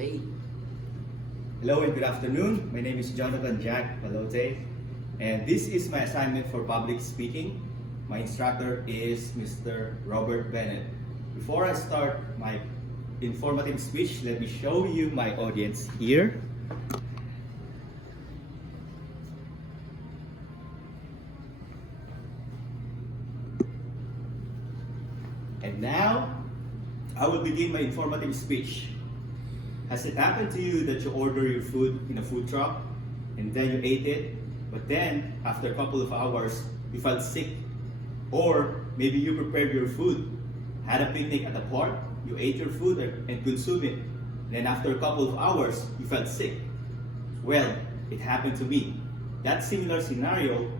Play. Hello and good afternoon. My name is Jonathan Jack Palote, and this is my assignment for public speaking. My instructor is Mr. Robert Bennett. Before I start my informative speech, let me show you my audience here. And now, I will begin my informative speech. Has it happened to you that you order your food in a food truck and then you ate it, but then after a couple of hours you felt sick? Or maybe you prepared your food, had a picnic at a park, you ate your food and consumed it, and then after a couple of hours you felt sick. Well, it happened to me. That similar scenario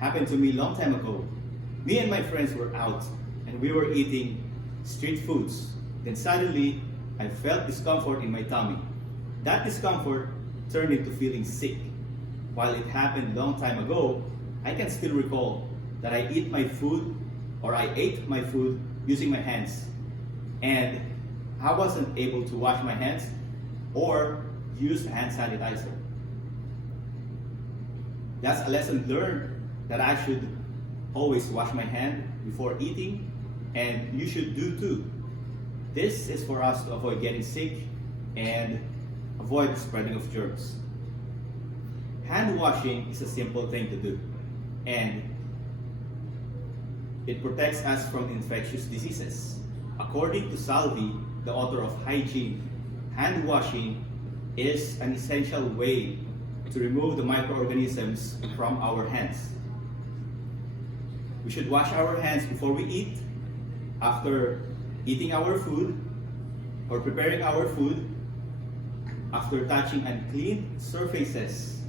happened to me a long time ago. Me and my friends were out and we were eating street foods. Then suddenly, I felt discomfort in my tummy. That discomfort turned into feeling sick. While it happened a long time ago, I can still recall that I ate my food using my hands. And I wasn't able to wash my hands or use hand sanitizer. That's a lesson learned that I should always wash my hand before eating, and you should do too. This is for us to avoid getting sick and avoid the spreading of germs. Hand washing is a simple thing to do, and it protects us from infectious diseases. According to Salvi, the author of Hygiene, hand washing is an essential way to remove the microorganisms from our hands. We should wash our hands before we eat, after eating our food, or preparing our food, after touching unclean surfaces,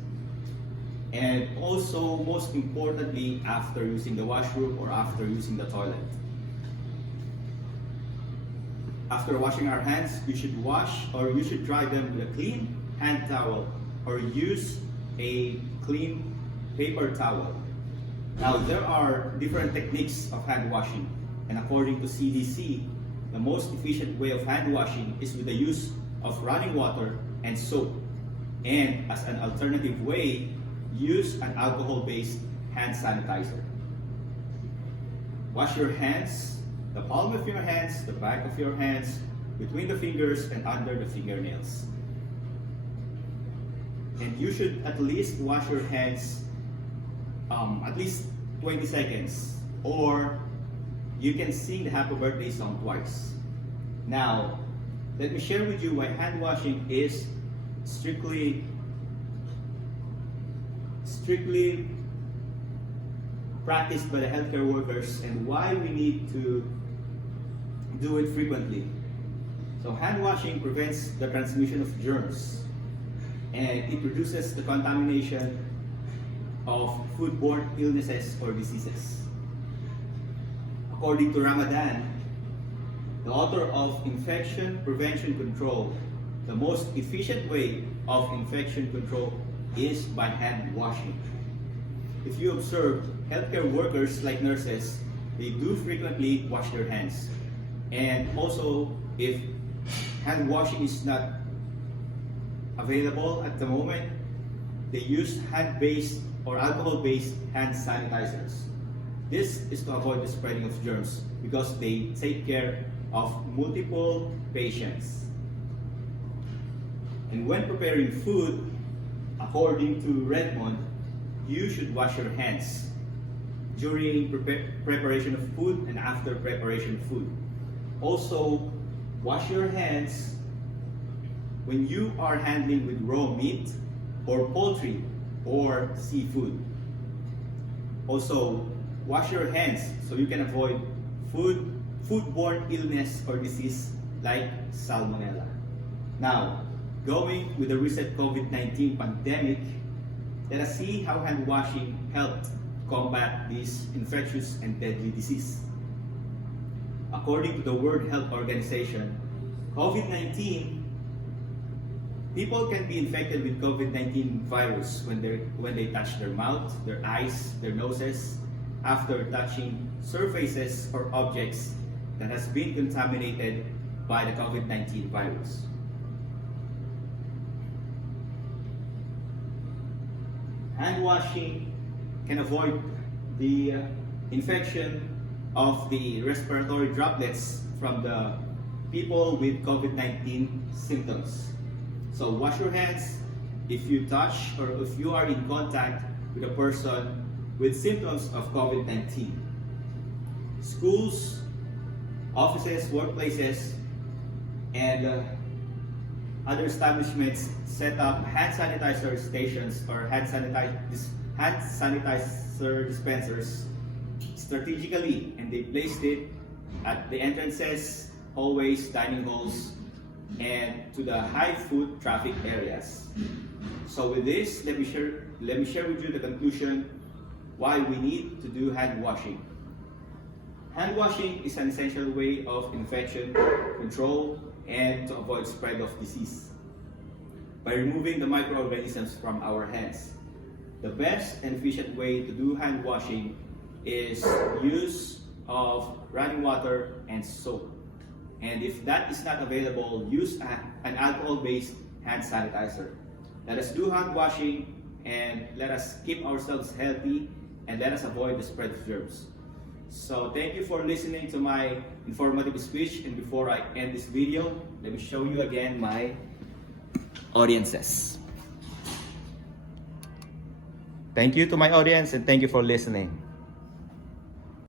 and also, most importantly, after using the washroom or after using the toilet. After washing our hands, you should dry them with a clean hand towel or use a clean paper towel. Now, there are different techniques of hand washing, and according to CDC, the most efficient way of hand washing is with the use of running water and soap. And as an alternative way, use an alcohol-based hand sanitizer. Wash your hands, the palm of your hands, the back of your hands, between the fingers and under the fingernails. And you should at least wash your hands at least 20 seconds, or you can sing the happy birthday song twice. Now, let me share with you why hand washing is strictly practiced by the healthcare workers and why we need to do it frequently. So hand washing prevents the transmission of germs, and it reduces the contamination of foodborne illnesses or diseases. According to Ramadan, the author of Infection Prevention Control, the most efficient way of infection control is by hand washing. If you observe healthcare workers like nurses, they do frequently wash their hands. And also, if hand washing is not available at the moment, they use hand-based or alcohol-based hand sanitizers. This is to avoid the spreading of germs because they take care of multiple patients. And when preparing food, according to Redmond, you should wash your hands during preparation of food and after preparation of food. Also, wash your hands when you are handling with raw meat or poultry or seafood. Also, wash your hands so you can avoid foodborne illness or disease like salmonella. Now, going with the recent COVID-19 pandemic, let us see how hand washing helped combat this infectious and deadly disease. According to the World Health Organization, COVID-19, people can be infected with COVID-19 virus when they touch their mouth, their eyes, their noses, after touching surfaces or objects that has been contaminated by the COVID-19 virus. hand washing can avoid the infection of the respiratory droplets from the people with COVID-19 symptoms. So wash your hands if you touch or if you are in contact with a person with symptoms of COVID-19. Schools, offices, workplaces, and other establishments set up hand sanitizer stations or hand sanitizer dispensers strategically, and they placed it at the entrances, hallways, dining halls, and to the high foot traffic areas. So with this, let me share with you the conclusion why we need to do hand washing. Hand washing is an essential way of infection control and to avoid spread of disease by removing the microorganisms from our hands. The best and efficient way to do hand washing is use of running water and soap. And if that is not available, use an alcohol-based hand sanitizer. Let us do hand washing and let us keep ourselves healthy and let us avoid the spread of germs. So thank you for listening to my informative speech, and before I end this video, let me show you again my audiences. Thank you to my audience and thank you for listening.